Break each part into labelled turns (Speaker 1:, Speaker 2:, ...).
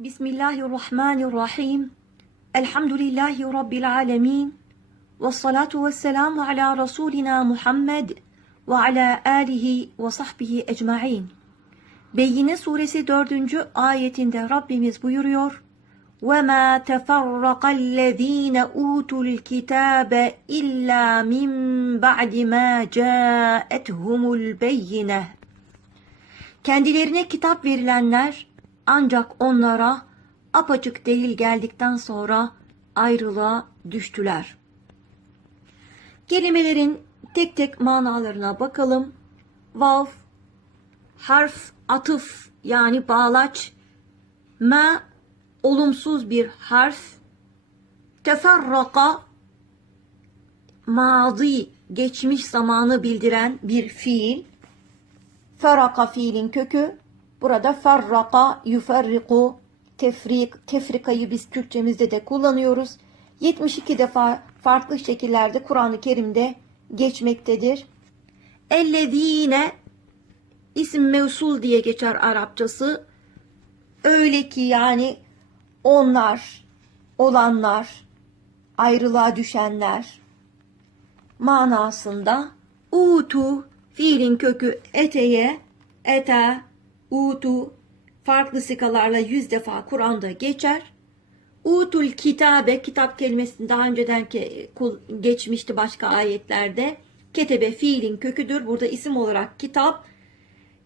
Speaker 1: Bismillahirrahmanirrahim. Elhamdülillahi Rabbil alemin. Ve salatu ve selamu ala Resulina Muhammed ve ala alihi ve sahbihi ecma'in. Beyyine suresi 4. ayetinde Rabbimiz buyuruyor. وَمَا تَفَرَّقَ الَّذ۪ينَ اُوتُوا الْكِتَابَ اِلَّا مِنْ بَعْدِ مَا جَاءَتْهُمُ الْبَيِّنَةِ Kendilerine kitap verilenler ancak onlara apaçık delil geldikten sonra ayrılığa düştüler. Kelimelerin tek tek manalarına bakalım. Vav, harf, atıf yani bağlaç, ma, olumsuz bir harf, teferraka, mazi, geçmiş zamanı bildiren bir fiil, feraka fiilin kökü, burada ferraka, yuferriku, tefrik, tefrikayı biz Türkçemizde de kullanıyoruz. 72 defa farklı şekillerde Kur'an-ı Kerim'de geçmektedir. Ellezine isim mevsul diye geçer Arapçası. Öyle ki yani onlar, olanlar, ayrılığa düşenler manasında utu fiilin kökü eteye, ete, utu farklı sikalarla yüz defa Kur'an'da geçer. Utul kitabe kitap kelimesini daha önceden geçmişti başka ayetlerde. Ketebe fiilin köküdür. Burada isim olarak kitap.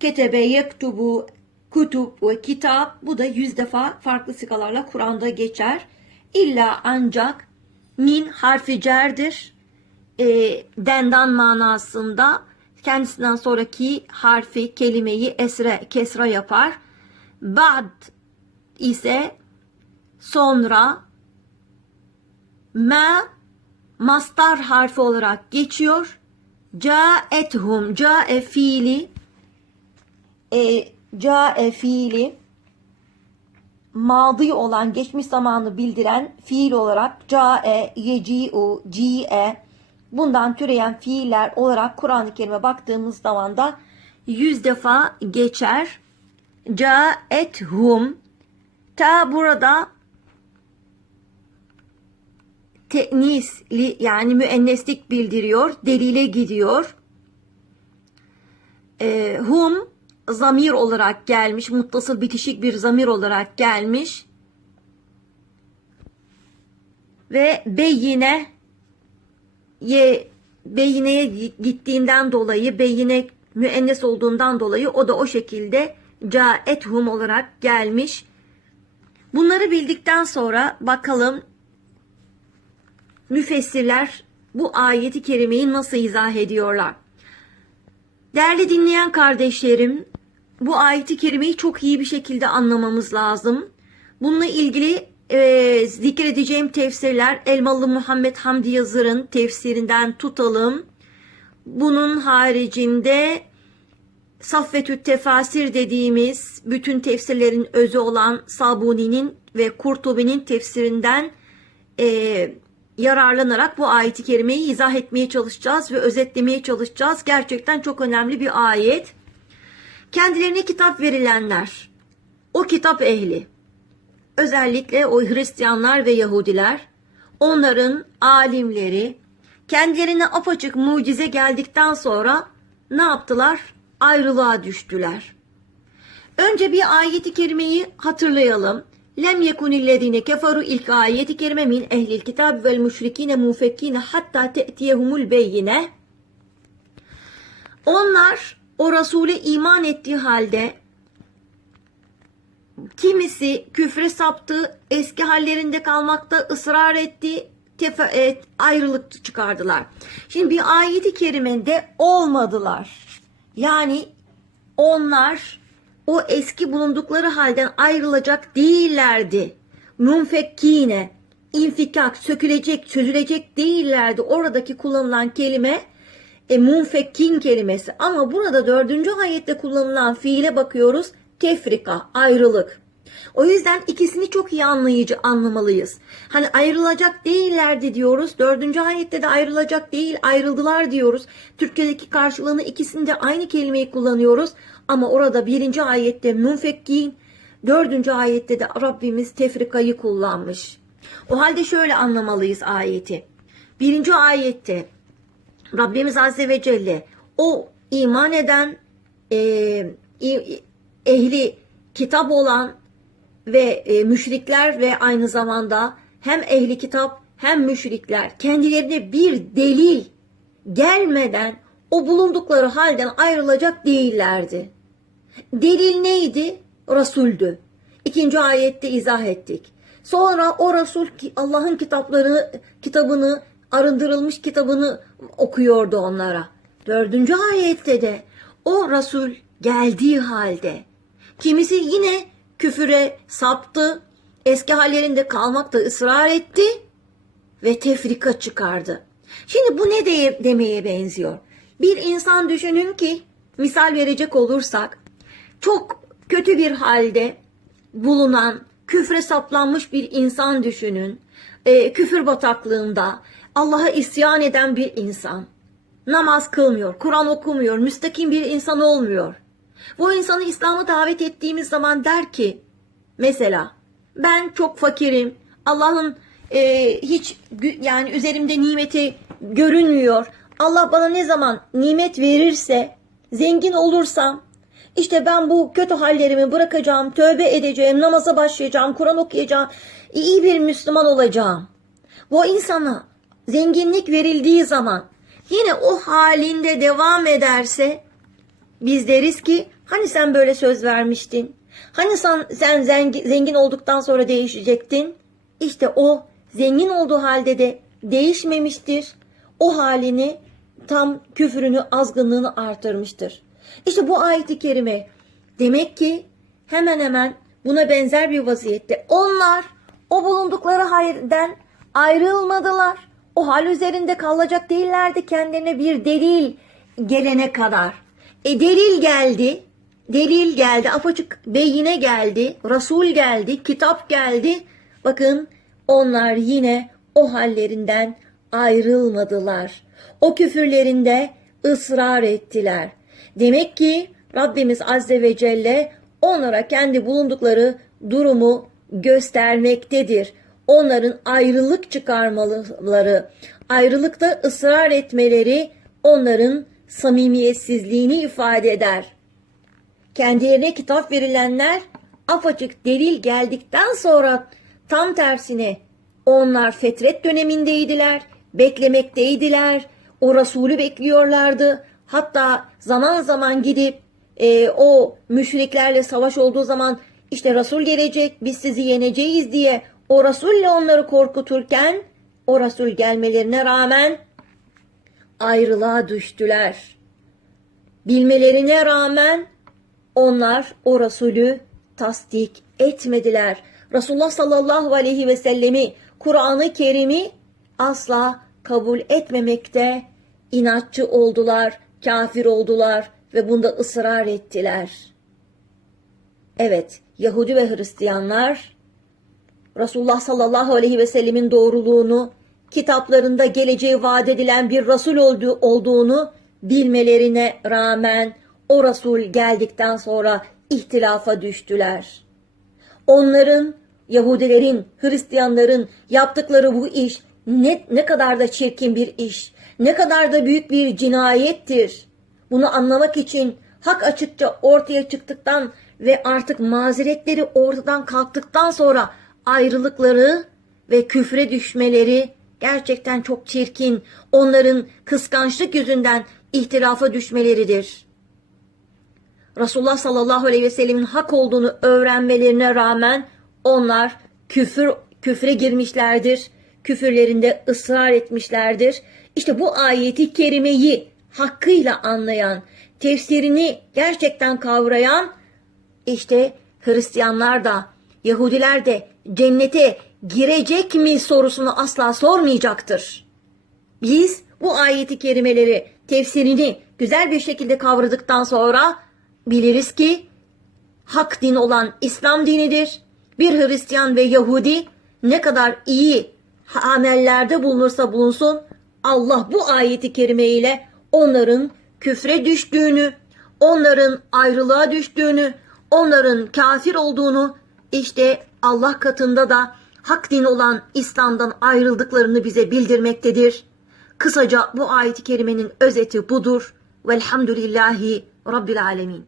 Speaker 1: Ketebe yektubu kutub ve kitap. Bu da yüz defa farklı sikalarla Kur'an'da geçer. İlla ancak min harfi cerdir. E, dendan manasında kendisinden sonraki harfi kelimeyi esre kesra yapar. Ba'd ise sonra ma mastar harfi olarak geçiyor. Caethum cae fiili e, cae fiili madi olan geçmiş zamanı bildiren fiil olarak cae, yeci'u, ci'e bundan türeyen fiiller olarak Kur'an-ı Kerim'e baktığımız zaman da yüz defa geçer. Caethum ta burada te'nisli yani müenneslik bildiriyor. Delile gidiyor. E, hum zamir olarak gelmiş. Muttasıl bitişik bir zamir olarak gelmiş. Ve beyine ye beyineye gittiğinden dolayı beyine müennes olduğundan dolayı o da o şekilde caethum olarak gelmiş. Bunları bildikten sonra bakalım müfessirler bu ayeti kerimeyi nasıl izah ediyorlar? Değerli dinleyen kardeşlerim, bu ayeti kerimeyi çok iyi bir şekilde anlamamız lazım. Bununla ilgili e, zikredeceğim tefsirler Elmalı Muhammed Hamdi Yazır'ın tefsirinden tutalım. Bunun haricinde Saffetü Tefasir dediğimiz bütün tefsirlerin özü olan Sabuni'nin ve Kurtubi'nin tefsirinden e, yararlanarak bu ayeti kerimeyi izah etmeye çalışacağız ve özetlemeye çalışacağız. Gerçekten çok önemli bir ayet. Kendilerine kitap verilenler, o kitap ehli, özellikle o Hristiyanlar ve Yahudiler, onların alimleri, kendilerine apaçık mucize geldikten sonra ne yaptılar? Ayrılığa düştüler. Önce bir ayeti kerimeyi hatırlayalım. Lem yekunillezine keferu ilk ayeti kerime min ehlil kitab vel müşrikine mufekkine hatta te'tiyehumul beyine. Onlar o Resul'e iman ettiği halde kimisi küfre saptı, eski hallerinde kalmakta ısrar etti, tefe, et, ayrılık çıkardılar. Şimdi bir ayeti kerimende olmadılar. Yani onlar o eski bulundukları halden ayrılacak değillerdi. Munfekkine, infikak, sökülecek, çözülecek değillerdi. Oradaki kullanılan kelime e, munfekkin kelimesi. Ama burada dördüncü ayette kullanılan fiile bakıyoruz. Tefrika, ayrılık. O yüzden ikisini çok iyi anlayıcı anlamalıyız. Hani ayrılacak değillerdi diyoruz. Dördüncü ayette de ayrılacak değil ayrıldılar diyoruz. Türkçedeki karşılığını ikisinde aynı kelimeyi kullanıyoruz. Ama orada birinci ayette munfekkin, Dördüncü ayette de Rabbimiz tefrikayı kullanmış. O halde şöyle anlamalıyız ayeti. Birinci ayette Rabbimiz Azze ve Celle o iman eden e, ehli kitap olan ve e, müşrikler ve aynı zamanda hem ehli kitap hem müşrikler kendilerine bir delil gelmeden o bulundukları halden ayrılacak değillerdi. Delil neydi? Resuldü. İkinci ayette izah ettik. Sonra o Resul Allah'ın kitapları, kitabını, arındırılmış kitabını okuyordu onlara. Dördüncü ayette de o Resul geldiği halde kimisi yine küfüre saptı, eski hallerinde kalmakta ısrar etti ve tefrika çıkardı. Şimdi bu ne de demeye benziyor? Bir insan düşünün ki misal verecek olursak çok kötü bir halde bulunan küfre saplanmış bir insan düşünün. Ee, küfür bataklığında Allah'a isyan eden bir insan. Namaz kılmıyor, Kur'an okumuyor, müstakim bir insan olmuyor. Bu insanı İslam'a davet ettiğimiz zaman der ki mesela ben çok fakirim. Allah'ın e, hiç yani üzerimde nimeti görünmüyor. Allah bana ne zaman nimet verirse, zengin olursam işte ben bu kötü hallerimi bırakacağım, tövbe edeceğim, namaza başlayacağım, Kur'an okuyacağım, iyi bir Müslüman olacağım. Bu insana zenginlik verildiği zaman yine o halinde devam ederse biz deriz ki hani sen böyle söz vermiştin? Hani sen, sen zengin, olduktan sonra değişecektin? İşte o zengin olduğu halde de değişmemiştir. O halini tam küfrünü, azgınlığını artırmıştır. İşte bu ayet-i kerime demek ki hemen hemen buna benzer bir vaziyette onlar o bulundukları halden ayrılmadılar. O hal üzerinde kalacak değillerdi kendilerine bir delil gelene kadar. E delil geldi. Delil geldi. Apaçık beyine geldi. Resul geldi. Kitap geldi. Bakın onlar yine o hallerinden ayrılmadılar. O küfürlerinde ısrar ettiler. Demek ki Rabbimiz Azze ve Celle onlara kendi bulundukları durumu göstermektedir. Onların ayrılık çıkarmaları, ayrılıkta ısrar etmeleri onların samimiyetsizliğini ifade eder. Kendilerine kitap verilenler apaçık delil geldikten sonra tam tersine onlar fetret dönemindeydiler, beklemekteydiler, o Resulü bekliyorlardı. Hatta zaman zaman gidip e, o müşriklerle savaş olduğu zaman işte Resul gelecek biz sizi yeneceğiz diye o Resul'le onları korkuturken o Resul gelmelerine rağmen ayrılığa düştüler. Bilmelerine rağmen onlar o Resulü tasdik etmediler. Resulullah sallallahu aleyhi ve sellemi Kur'an-ı Kerim'i asla kabul etmemekte inatçı oldular, kafir oldular ve bunda ısrar ettiler. Evet, Yahudi ve Hristiyanlar Resulullah sallallahu aleyhi ve sellemin doğruluğunu, kitaplarında geleceği vaat edilen bir Resul olduğu, olduğunu bilmelerine rağmen o Resul geldikten sonra ihtilafa düştüler. Onların, Yahudilerin, Hristiyanların yaptıkları bu iş ne, ne kadar da çirkin bir iş, ne kadar da büyük bir cinayettir. Bunu anlamak için hak açıkça ortaya çıktıktan ve artık mazeretleri ortadan kalktıktan sonra ayrılıkları ve küfre düşmeleri gerçekten çok çirkin. Onların kıskançlık yüzünden ihtilafa düşmeleridir. Resulullah sallallahu aleyhi ve sellemin hak olduğunu öğrenmelerine rağmen onlar küfür küfre girmişlerdir. Küfürlerinde ısrar etmişlerdir. İşte bu ayeti kerimeyi hakkıyla anlayan, tefsirini gerçekten kavrayan işte Hristiyanlar da Yahudiler de cennete girecek mi sorusunu asla sormayacaktır. Biz bu ayeti kerimeleri tefsirini güzel bir şekilde kavradıktan sonra biliriz ki hak din olan İslam dinidir. Bir Hristiyan ve Yahudi ne kadar iyi amellerde bulunursa bulunsun Allah bu ayeti kerime ile onların küfre düştüğünü, onların ayrılığa düştüğünü, onların kafir olduğunu, işte Allah katında da hak din olan İslam'dan ayrıldıklarını bize bildirmektedir. Kısaca bu ayet-i kerimenin özeti budur. Velhamdülillahi Rabbil Alemin.